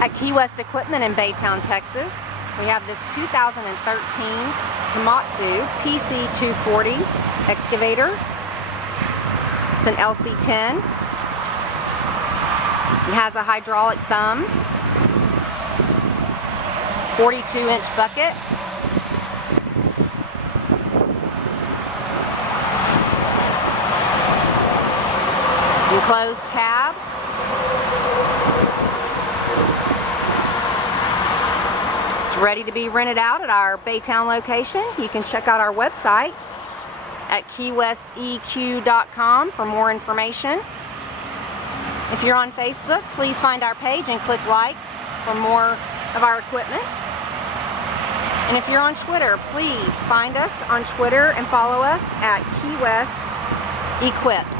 At KeeWest Equipment in Baytown, Texas, we have this 2013 Komatsu PC240 excavator. It's an LC10. It has a hydraulic thumb, 42-inch bucket, enclosed cab, it's ready to be rented out at our Baytown location. You can check out our website at KeeWestEQ.com for more information. If you're on Facebook, please find our page and click like for more of our equipment. And if you're on Twitter, please find us on Twitter and follow us at KeeWest Equip.